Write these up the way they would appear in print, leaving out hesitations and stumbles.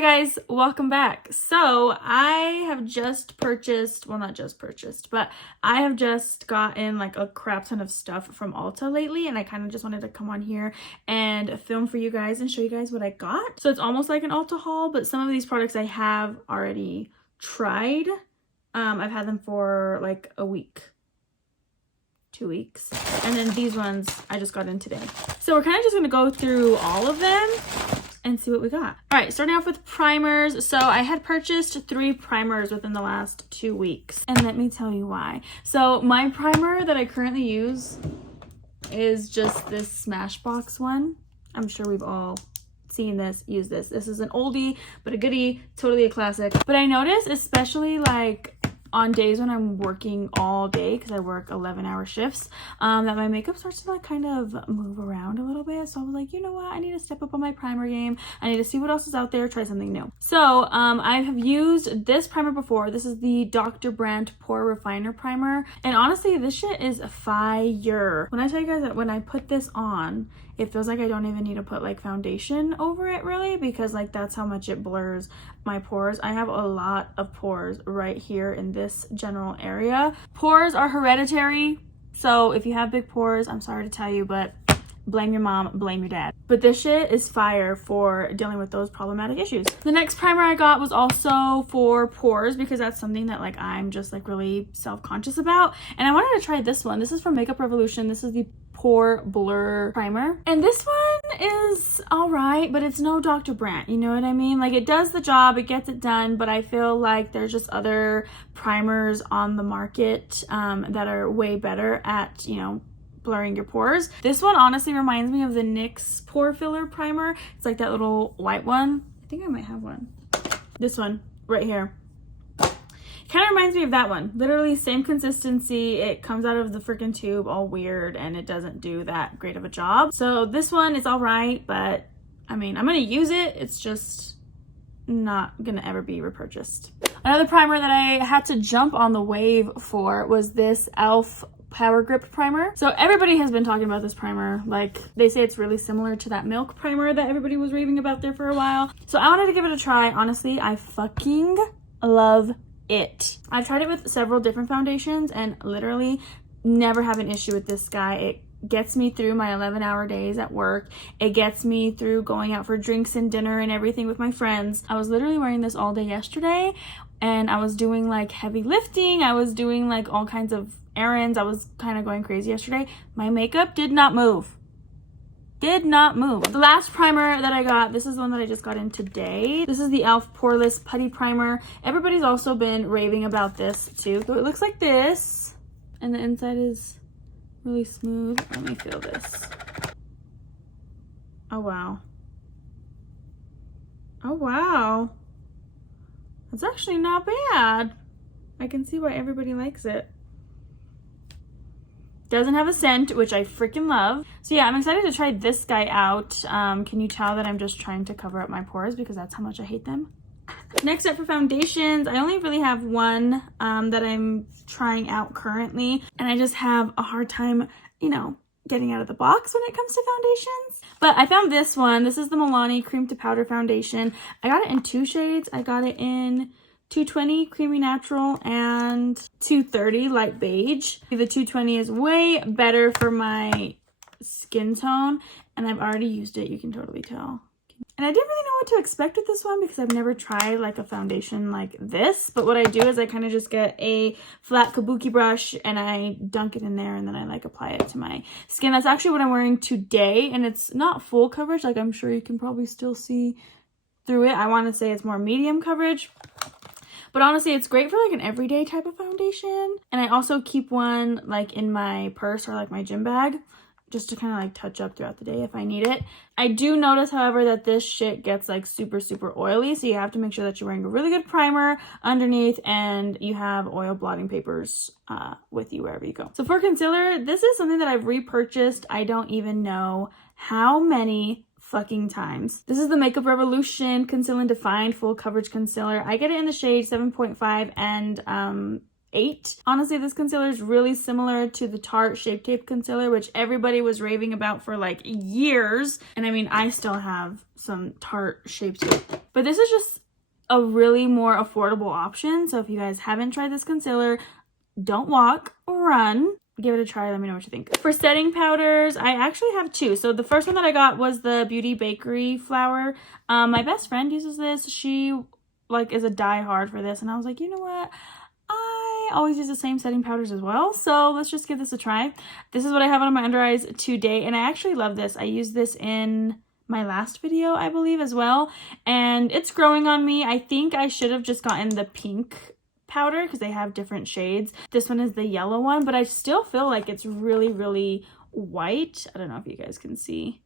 Hi guys, welcome back. So I have just purchased, well not just purchased, but I have just gotten like a crap ton of stuff from Ulta lately, and I kind of just wanted to come on here and film for you guys and show you guys what I got. So it's almost like an Ulta haul, but some of these products I have already tried. I've had them for like a week. 2 weeks, and then these ones I just got in today. So we're kind of just going to go through all of them and see what we got. All right, starting off with primers. So I had purchased 3 primers within the last 2 weeks, and let me tell you why. So my primer that I currently use is just this Smashbox one. I'm sure we've all seen this, used this. This is an oldie but a goodie, totally a classic. But I noticed, especially like on days when I'm working all day, because I work 11-hour shifts, that my makeup starts to like kind of move around a little bit. So I was like, you know what, I need to step up on my primer game. I need to see what else is out there, try something new. So I have used this primer before. This is the Dr. Brandt Pore Refiner Primer, and honestly this shit is fire. When I tell you guys that when I put this on, it feels like I don't even need to put like foundation over it really, because like that's how much it blurs my pores. I have a lot of pores right here in this general area. Pores are hereditary, so if you have big pores, I'm sorry to tell you, but blame your mom, blame your dad. But this shit is fire for dealing with those problematic issues. The next primer I got was also for pores, because that's something that like I'm just like really self-conscious about, and I wanted to try this one. This is from Makeup Revolution. This is the Pore Blur Primer, and this one is all right, but it's no Dr. Brandt, you know what I mean? Like it does the job, it gets it done, but I feel like there's just other primers on the market that are way better at, you know, blurring your pores. This one honestly reminds me of the NYX Pore Filler Primer. It's like that little white one. I think I might have one. This one right here. Kind of reminds me of that one. Literally same consistency. It comes out of the freaking tube all weird, and it doesn't do that great of a job. So this one is all right, but I mean, I'm gonna use it. It's just not gonna ever be repurchased. Another primer that I had to jump on the wave for was this e.l.f. Power Grip Primer. So everybody has been talking about this primer. Like they say it's really similar to that Milk primer that everybody was raving about there for a while. So I wanted to give it a try. Honestly, I fucking love it. I've tried it with several different foundations and literally never have an issue with this guy. It gets me through my 11-hour days at work. It gets me through going out for drinks and dinner and everything with my friends. I was literally wearing this all day yesterday, and I was doing like heavy lifting. I was doing like all kinds of errands. I was kind of going crazy yesterday. My makeup did not move. Did not move. The last primer that I got, this is the one that I just got in today. This is the e.l.f. Poreless Putty Primer. Everybody's also been raving about this too. So it looks like this, and the inside is really smooth. Let me feel this. Oh wow. Oh wow. It's actually not bad. I can see why everybody likes it. Doesn't have a scent, which I freaking love. So yeah, I'm excited to try this guy out. Can you tell that I'm just trying to cover up my pores because that's how much I hate them? Next up for foundations, I only really have one that I'm trying out currently, and I just have a hard time, you know, getting out of the box when it comes to foundations. But I found this one. This is the Milani Cream to Powder Foundation. I got it in 2 shades. I got it in 220 Creamy Natural and 230 Light Beige. The 220 is way better for my skin tone, and I've already used it. You can totally tell. And I didn't really know what to expect with this one because I've never tried like a foundation like this. But what I do is I kind of just get a flat kabuki brush and I dunk it in there, and then I like apply it to my skin. That's actually what I'm wearing today, and it's not full coverage. Like I'm sure you can probably still see through it. I want to say it's more medium coverage. But honestly, it's great for like an everyday type of foundation. And I also keep one like in my purse or like my gym bag, just to kind of like touch up throughout the day if I need it. I do notice, however, that this shit gets like super, super oily. So you have to make sure that you're wearing a really good primer underneath and you have oil blotting papers with you wherever you go. So for concealer, this is something that I've repurchased. I don't even know how many fucking times. This is the Makeup Revolution Conceal and Define Full Coverage Concealer. I get it in the shade 7.5 and Honestly, this concealer is really similar to the Tarte Shape Tape Concealer, which everybody was raving about for like years. And I mean, I still have some Tarte Shape Tape. But this is just a really more affordable option. So if you guys haven't tried this concealer, don't walk, run. Give it a try. Let me know what you think. For setting powders, I actually have two. So the first one that I got was the Beauty Bakerie Flower. My best friend uses this. She like is a diehard for this, and I was like, you know what? I always use the same setting powders as well, so let's just give this a try. This is what I have on my under eyes today, and I actually love this. I used this in my last video, I believe, as well, and it's growing on me. I think I should have just gotten the pink powder because they have different shades. This one is the yellow one, but I still feel like it's really, really white. I don't know if you guys can see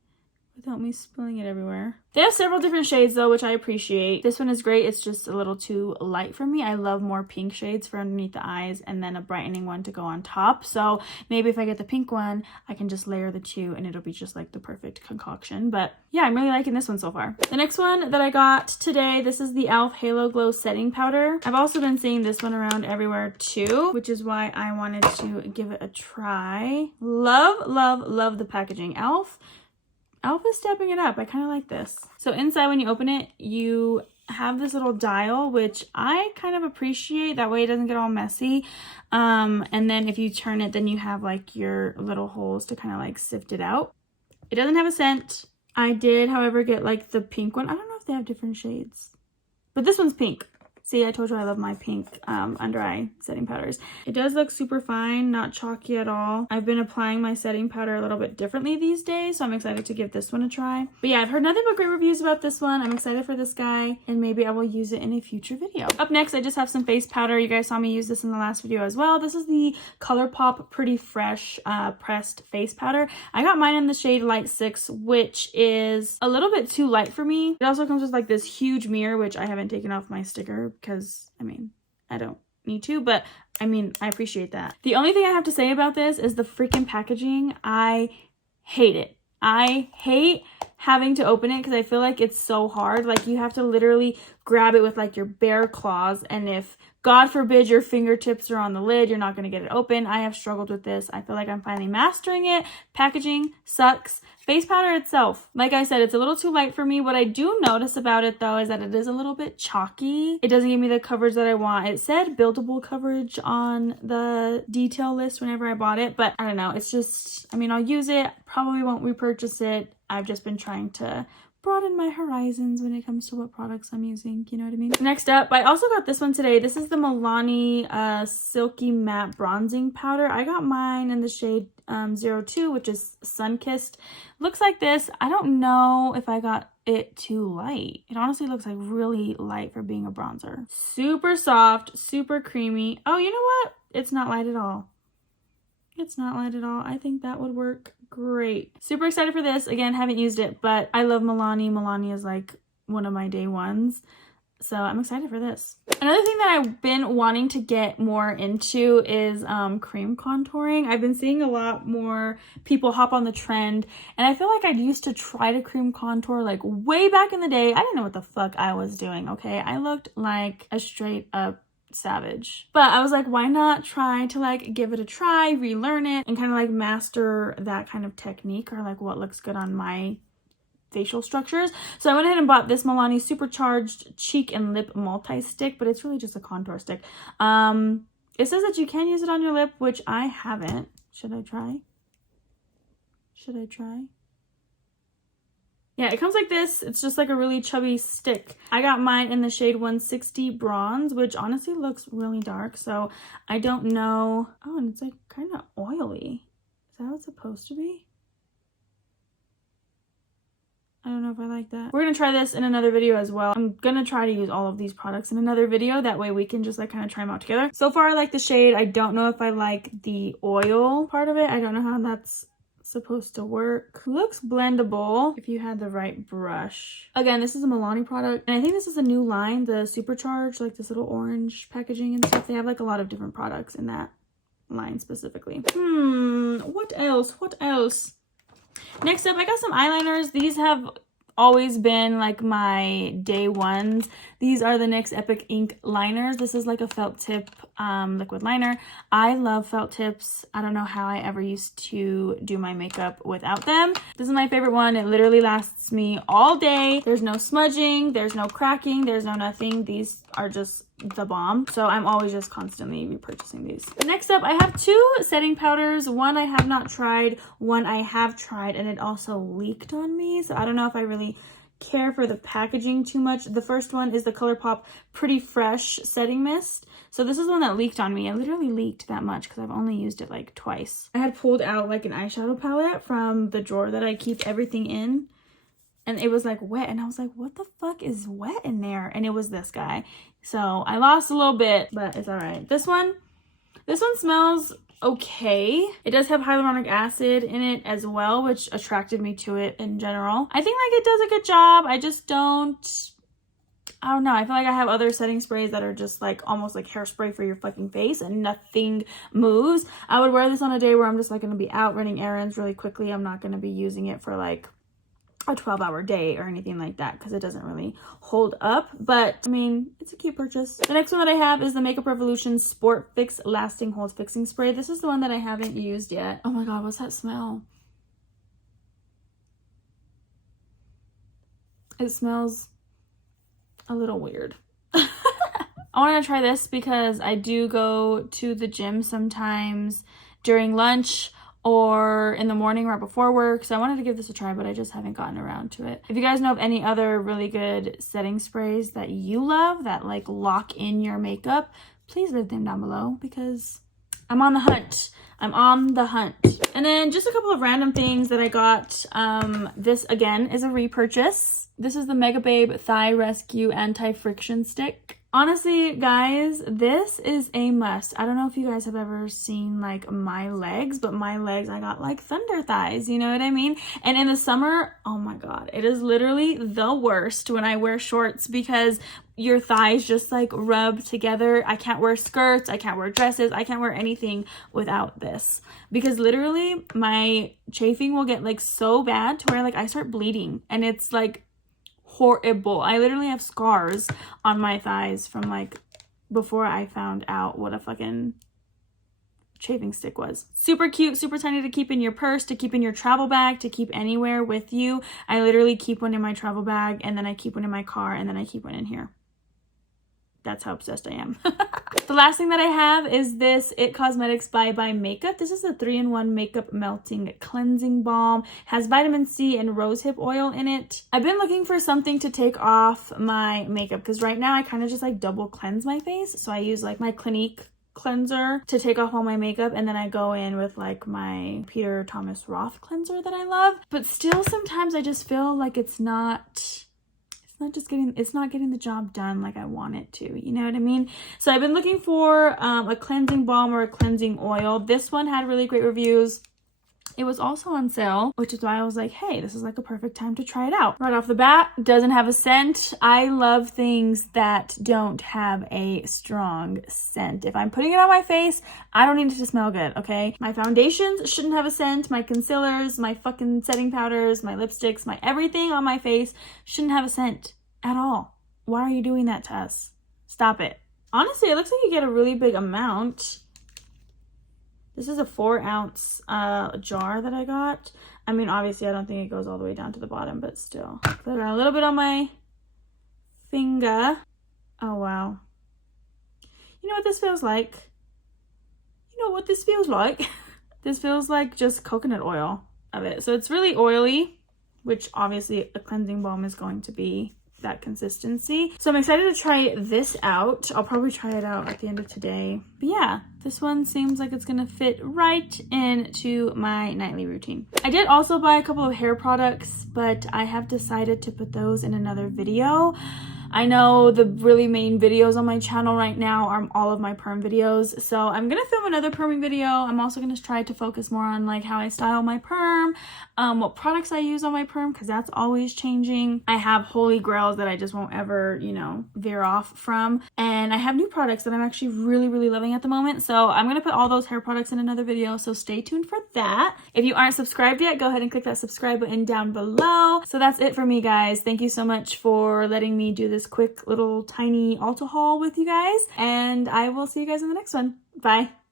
without me spilling it everywhere. They have several different shades though, which I appreciate. This one is great. It's just a little too light for me. I love more pink shades for underneath the eyes and then a brightening one to go on top. So maybe if I get the pink one, I can just layer the two and it'll be just like the perfect concoction. But yeah, I'm really liking this one so far. The next one that I got today, this is the e.l.f. Halo Glow Setting Powder. I've also been seeing this one around everywhere too, which is why I wanted to give it a try. Love, love, love the packaging. e.l.f. is stepping it up. I kind of like this. So inside when you open it, you have this little dial, which I kind of appreciate. That way it doesn't get all messy. And then if you turn it, then you have like your little holes to kind of like sift it out. It doesn't have a scent. I did, however, get like the pink one. I don't know if they have different shades, but this one's pink. See, I told you I love my pink under eye setting powders. It does look super fine, not chalky at all. I've been applying my setting powder a little bit differently these days, so I'm excited to give this one a try. But yeah, I've heard nothing but great reviews about this one. I'm excited for this guy, and maybe I will use it in a future video. Up next, I just have some face powder. You guys saw me use this in the last video as well. This is the Colourpop Pretty Fresh pressed face powder. I got mine in the shade Light 6, which is a little bit too light for me. It also comes with like this huge mirror, which I haven't taken off my sticker because, I mean, I don't need to, but I mean, I appreciate that. The only thing I have to say about this is the freaking packaging. I hate it. I hate having to open it because I feel like it's so hard. Like you have to literally grab it with like your bare claws, and if God forbid your fingertips are on the lid, you're not going to get it open. I have struggled with this. I feel like I'm finally mastering it. Packaging sucks. Face powder itself, like I said, it's a little too light for me. What I do notice about it though is that it is a little bit chalky. It doesn't give me the coverage that I want. It said buildable coverage on the detail list whenever I bought it, but I don't know. It's just, I mean, I'll use it. Probably won't repurchase it. I've just been trying to broaden my horizons when it comes to what products I'm using, you know what I mean? Next up, I also got this one today. This is the Milani Silky Matte Bronzing Powder. I got mine in the shade 02, which is Sun-Kissed. Looks like this. I don't know if I got it too light. It honestly looks like really light for being a bronzer. Super soft, super creamy. Oh, you know what? It's not light at all. It's not light at all. I think that would work great. Super excited for this. Again, haven't used it, but I love Milani. Milani is like one of my day ones. So I'm excited for this. Another thing that I've been wanting to get more into is cream contouring. I've been seeing a lot more people hop on the trend, and I feel like I used to try to cream contour like way back in the day. I didn't know what the fuck I was doing, okay? I looked like a straight up savage, but I was like, why not try to like give it a try, relearn it, and kind of like master that kind of technique, or like what looks good on my facial structures. So I went ahead and bought this Milani Supercharged Cheek and Lip Multi-Stick, but it's really just a contour stick. It says that you can use it on your lip, which I haven't. Should I try? Should I try? Yeah, it comes like this. It's just like a really chubby stick. I got mine in the shade 160 Bronze, which honestly looks really dark, so I don't know. Oh, and it's like kind of oily. Is that how it's supposed to be? I don't know if I like that. We're gonna try this in another video as well. I'm gonna try to use all of these products in another video. That way we can just like kind of try them out together. So far I like the shade. I don't know if I like the oil part of it. I don't know how that's supposed to work. Looks blendable if you had the right brush. Again, this is a Milani product, and I think this is a new line, the Supercharged, like this little orange packaging and stuff. They have like a lot of different products in that line specifically. What else? Next up, I got some eyeliners. These have always been like my day ones. These are the NYX Epic Ink liners. This is like a felt tip liquid liner. I love felt tips. I don't know how I ever used to do my makeup without them. This is my favorite one. It literally lasts me all day. There's no smudging, there's no cracking, there's no nothing. These are just the bomb. So I'm always just constantly repurchasing these. Next up, I have two setting powders. One I have not tried, one I have tried, and it also leaked on me. So I don't know if I really care for the packaging too much. The first one is the Colourpop Pretty Fresh Setting Mist. So this is one that leaked on me. It literally leaked that much because I've only used it like twice. I had pulled out like an eyeshadow palette from the drawer that I keep everything in, and it was like wet, and I was like, what the fuck is wet in there? And it was this guy. So I lost a little bit, but it's all right. This one smells okay. It does have hyaluronic acid in it as well, which attracted me to it in general. I think like it does a good job. I just I don't know. I feel like I have other setting sprays that are just like almost like hairspray for your fucking face and nothing moves. I would wear this on a day where I'm just like going to be out running errands really quickly. I'm not going to be using it for like a 12-hour day or anything like that because it doesn't really hold up. But I mean, it's a cute purchase. The next one that I have is the Makeup Revolution Sport Fix Lasting Hold Fixing Spray. This is the one that I haven't used yet. Oh my god, what's that smell? It smells a little weird. I want to try this because I do go to the gym sometimes during lunch or in the morning right before work. So I wanted to give this a try, but I just haven't gotten around to it. If you guys know of any other really good setting sprays that you love that like lock in your makeup, please leave them down below because I'm on the hunt. I'm on the hunt. And then just a couple of random things that I got. This again is a repurchase. This is the Megababe Thigh Rescue Anti-Friction Stick. Honestly, guys, this is a must. I don't know if you guys have ever seen like my legs, but my legs, I got like thunder thighs, you know what I mean? And in the summer, oh my god, it is literally the worst when I wear shorts because your thighs just like rub together. I can't wear skirts, I can't wear dresses, I can't wear anything without this because literally my chafing will get like so bad to where like I start bleeding and it's like horrible. I literally have scars on my thighs from like before I found out what a fucking chafing stick was. Super cute, super tiny to keep in your purse, to keep in your travel bag, to keep anywhere with you. I literally keep one in my travel bag and then I keep one in my car and then I keep one in here. That's how obsessed I am. The last thing that I have is this It Cosmetics Bye Bye Makeup. This is a 3-in-1 makeup melting cleansing balm. Has vitamin C and rosehip oil in it. I've been looking for something to take off my makeup because right now I kind of just like double cleanse my face. So I use like my Clinique cleanser to take off all my makeup and then I go in with like my Peter Thomas Roth cleanser that I love. But still sometimes I just feel like it's not getting the job done like I want it to, you know what I mean? So I've been looking for a cleansing balm or a cleansing oil. This one had really great reviews. It was also on sale, which is why I was like, hey, this is like a perfect time to try it out. Right off the bat, doesn't have a scent. I love things that don't have a strong scent. If I'm putting it on my face, I don't need it to smell good, okay? My foundations shouldn't have a scent. My concealers, my fucking setting powders, my lipsticks, my everything on my face shouldn't have a scent at all. Why are you doing that to us? Stop it. Honestly, it looks like you get a really big amount. This is a 4-ounce jar that I got. I mean, obviously, I don't think it goes all the way down to the bottom, but still. Put a little bit on my finger. Oh, wow. You know what this feels like? You know what this feels like? This feels like just coconut oil of it. So it's really oily, which obviously a cleansing balm is going to be that consistency. So I'm excited to try this out. I'll probably try it out at the end of today. But yeah, this one seems like it's gonna fit right into my nightly routine. I did also buy a couple of hair products, but I have decided to put those in another video. I know the really main videos on my channel right now are all of my perm videos, so I'm gonna film another perming video. I'm also gonna try to focus more on like how I style my perm, what products I use on my perm, because that's always changing. I have holy grails styles that I just won't ever, you know, veer off from. And I have new products that I'm actually really, really loving at the moment. So I'm going to put all those hair products in another video. So stay tuned for that. If you aren't subscribed yet, go ahead and click that subscribe button down below. So that's it for me, guys. Thank you so much for letting me do this quick little tiny Ulta haul with you guys. And I will see you guys in the next one. Bye.